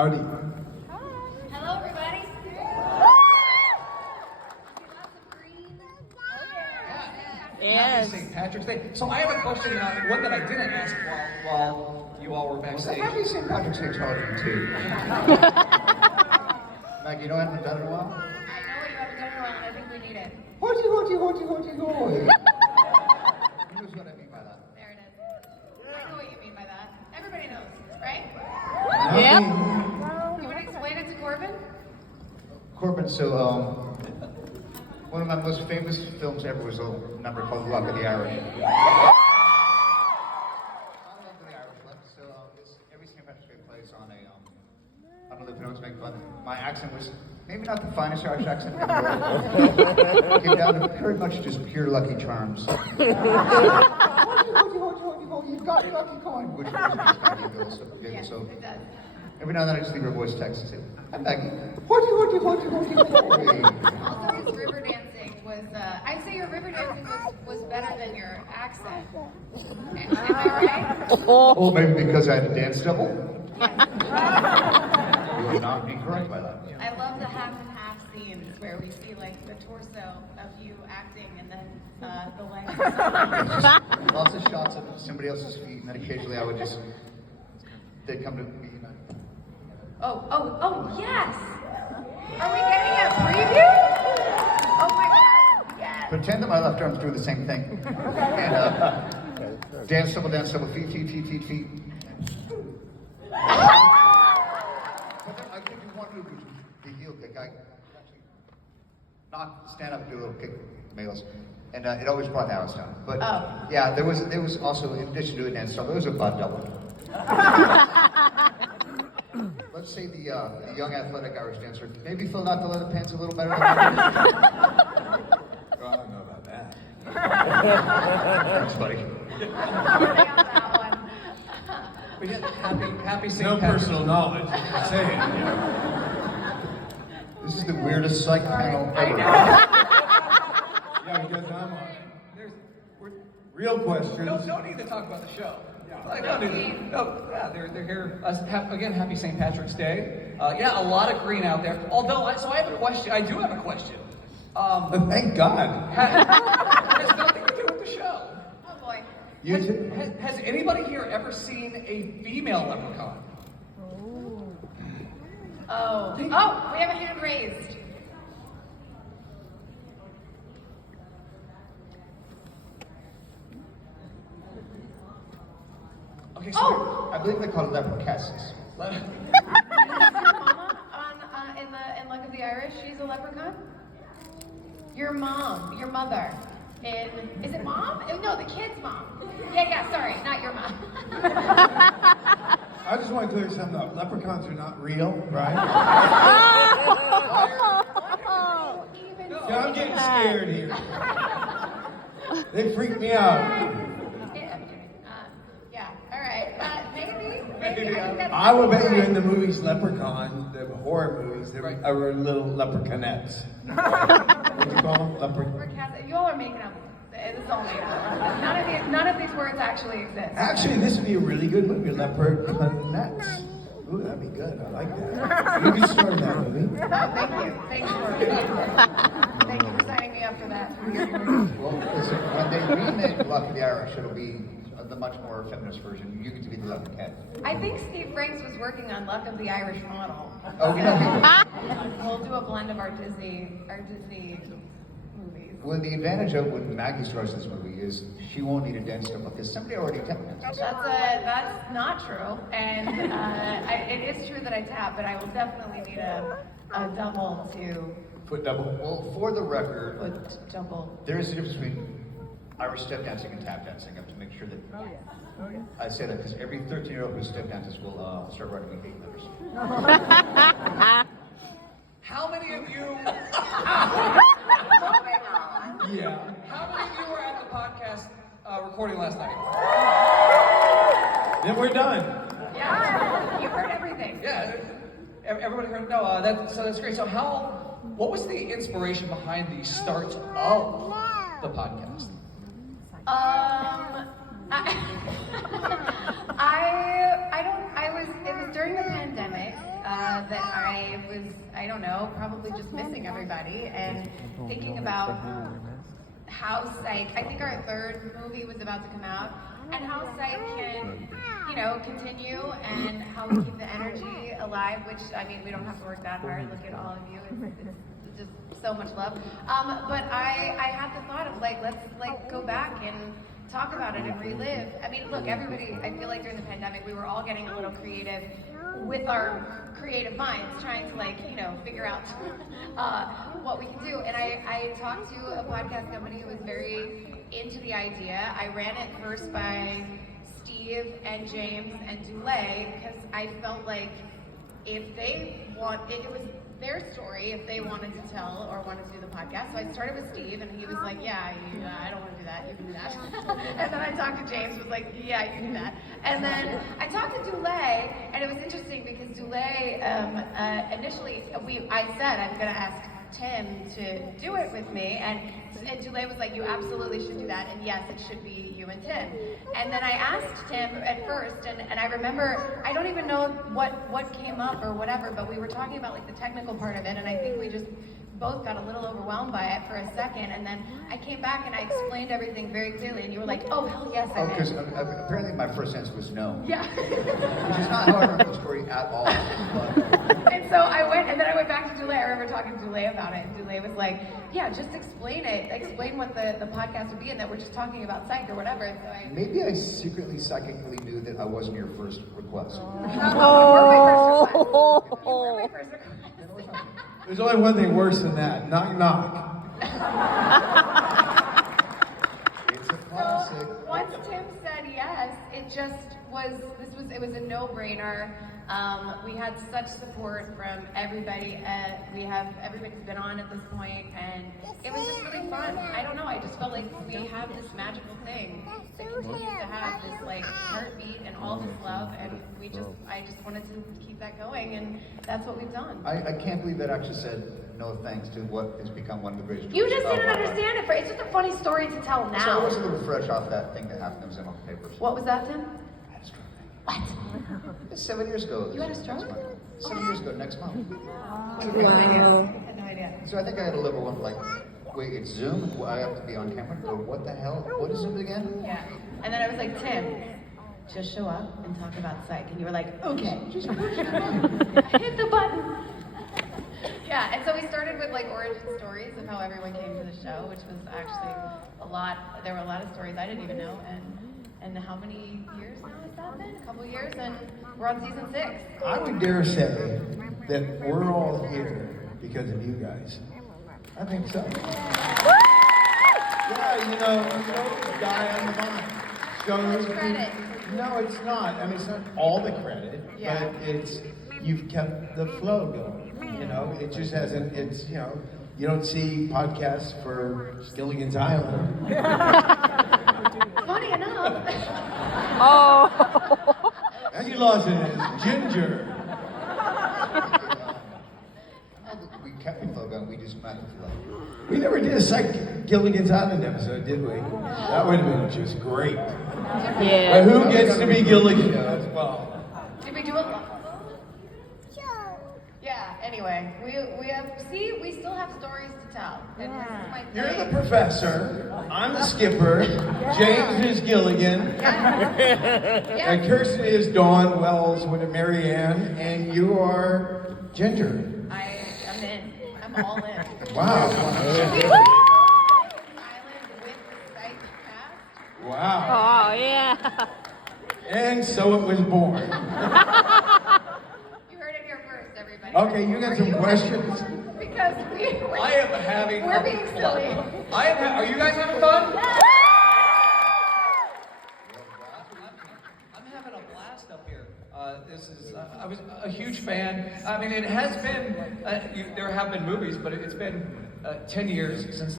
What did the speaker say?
Howdy. Hello, everybody. Lots of green. Yes. Happy St. Patrick's Day. So I have a question, one that I didn't ask while you all were backstage. Happy St. Patrick's Day to too. Maggie, you know I haven't done it in a while? I know you haven't done it in a while, and I think we need it. Hoity, hoity, hoity, hoity, hoity. He knows what I mean by that. There it is. I know what you mean by that. Everybody knows, right? Yep. You want to explain it to Corbin? Corbin, so one of my most famous films ever was a number called Luck of the Irish. So every St. Patrick's Day plays on a, I don't know if you know what's making fun. My accent was maybe not the finest Irish accent in the world. Came down to very much just pure Lucky Charms. Hoity, hoity, hoity, hoity, hoity, you got your lucky coin. Which was Maggie Bill, Yes, so it does. every now and then I just leave her voice text and say, I'm Maggie. Hoity, hoity, hoity, hoity, hoity. Also, his river dancing was, I'd say your river dancing was better than your accent. Am I right? Oh, maybe because I had a dance double? You are not incorrect by that. I love the half and half scenes where we see like the torso of you acting and then the legs. Lots of shots of somebody else's feet, and then occasionally I would just, they'd come to me. Oh, yes! Are we getting a preview? Oh my god, yes! Pretend that my left arm's doing the same thing. And dance double, feet. But then I could do one move, which was the heel kick. I could actually not stand up and do a little kick, males. And it always brought the house down. But yeah, there was also, in addition to a dance double, there was a butt double. Let's say the young athletic Irish dancer maybe filled out the leather pants a little better than I did. Oh, I don't know about that. Thanks, buddy. We had happy St. No Patrick's personal knowledge. I'm saying. This is the weirdest psych panel ever. Yeah, because I'm on it. Real questions. No need to talk about the show. Like, no, they're here. Again, happy St. Patrick's Day. Yeah, a lot of green out there. Although, so I have a question. I do have a question. Thank God. Has nothing to do with the show. Oh boy. Has anybody here ever seen a female leprechaun? Oh, we have a hand raised. Okay, so Oh! I believe they call it leprechauns. Mama in Luck of the Irish, she's a leprechaun? Your mom, your mother. Is it mom? No, the kid's mom. Yeah, sorry, not your mom. I just want to clear something up. Leprechauns are not real, right? Yeah, I'm getting scared here. They freak me out. Yeah, all right. Maybe. I think that's I will bet you in the movies Leprechaun, the horror movies, there are little leprechaunettes. What do you call them? You all are making up. This is all made up. None of these words actually exist. Actually, this would be a really good movie, Leprechaunettes. Ooh, that'd be good. I like that. You can start that movie. Oh, thank you. Thank you for signing me up for that. Well, listen, when they remake Luck of the Irish, it'll be the much more feminist version. You get to be the leprechaun. I think Steve Franks was working on Luck of the Irish model. Oh, you know, We'll do a blend of our Disney movies. well, the advantage of when Maggie starts this movie is she won't need a dance double because somebody already tapped danced. That's not true, and it is true that I tap, but I will definitely need a double to Foot double. Well, for the record, put double. there is a difference between Irish step dancing and tap dancing. I have to make sure that I say that because every 13-year-old who step dances will start writing me hate letters. how many of you? Yeah. How many of you were at the podcast recording last night? Then we're done. Yeah, you heard everything. Yeah, everybody heard. No, so that's great. So what was the inspiration behind the start of the podcast? It was during the pandemic. that I don't know, probably just missing everybody and thinking about how Psych, I think our third movie was about to come out, and how Psych can, continue and how we keep the energy alive, which, I mean, we don't have to work that hard. Look at all of you. It's just so much love. But I had the thought of let's go back and talk about it and relive. I mean, look, everybody, I feel like during the pandemic, we were all getting a little creative with our creative minds, trying to figure out what we can do. And I talked to a podcast company who was very into the idea. I ran it first by Steve and James and Dulé, because I felt like if they it was their story if they wanted to tell or wanted to do the podcast. So I started with Steve, and he was like, yeah, I don't want to do that, you can do that. And then I talked to James, was like, yeah, you can do that. And then I talked to Dulé, and it was interesting because Dulé, initially, I said, I'm going to ask Tim to do it with me, and Dulé was like, you absolutely should do that, and yes, it should be you and Tim. And then I asked Tim at first, and I remember, I don't even know what came up or whatever, but we were talking about the technical part of it, and I think we just both got a little overwhelmed by it for a second, and then I came back and I explained everything very clearly, and you were like, oh, hell yes, I did. Because apparently my first answer was no. Yeah. Which is not how I remember the story at all. And so I went back to Dulé. I remember talking to Dulé about it, and Dulé was like, yeah, just explain it. Explain what the podcast would be, and that we're just talking about Psych or whatever. And so Maybe I secretly, psychically knew that I wasn't your first request. Oh. You were my first request. There's only one thing worse than that. Knock, knock. It's a classic. So once Tim said yes, it was a no-brainer. We had such support from everybody. Everybody's been on at this point, and it was just really fun. I don't know, I just felt like we have this magical thing that continues to have this heartbeat and all this love, and I just wanted to keep that going, and that's what we've done. I can't believe that actually said no thanks to what has become one of the greatest. You just stories didn't of our understand it. It's just a funny story to tell now. So I was a little fresh off that thing that happened that was in all the papers. What was that, Tim? I had a stroke. What? It's 7 years ago. You had a stroke? 7 years ago, next month. I had no idea. So I think I had a little one wait, it's Zoom? I have to be on camera? Or what the hell? What is Zoom again? Yeah. And then I was like, Tim, just show up and talk about Psych. And you were like, okay. Just hit the button. Yeah, and so we started with origin stories of how everyone came to the show, which was actually a lot. There were a lot of stories I didn't even know. And how many years now has that been? A couple years, and we're on season 6. I would dare say that we're all here because of you guys. I think so. Yeah, this guy on the vine. Much credit. No, it's not. I mean, it's not all the credit, Yeah. but you've kept the flow going. It just hasn't. You don't see podcasts for Gilligan's Island. Funny enough. Oh. Maggie Lawson is Ginger. We kept the flow going, we just met the flow. We never did a Psych Gilligan's Island episode, did we? That would have been just great. Yeah. But who gets to be Gilligan as well? Did we do it? Yeah, anyway, we still have stories to tell. And this is my You're the thing. professor, I'm the skipper, James is Gilligan, Yeah. and Kirsten is Dawn Wells with a Mary Ann, and you are Ginger. I'm in. I'm all in. Wow. Island with Psych cast. Wow. Oh, yeah. And so it was born. You heard it here first, everybody. Okay, you got some questions? Because I am having we're being silly. Are you guys having fun? I'm having a blast up here. I was a huge fan. I mean, it has been, there have been movies, but it's been 10 years since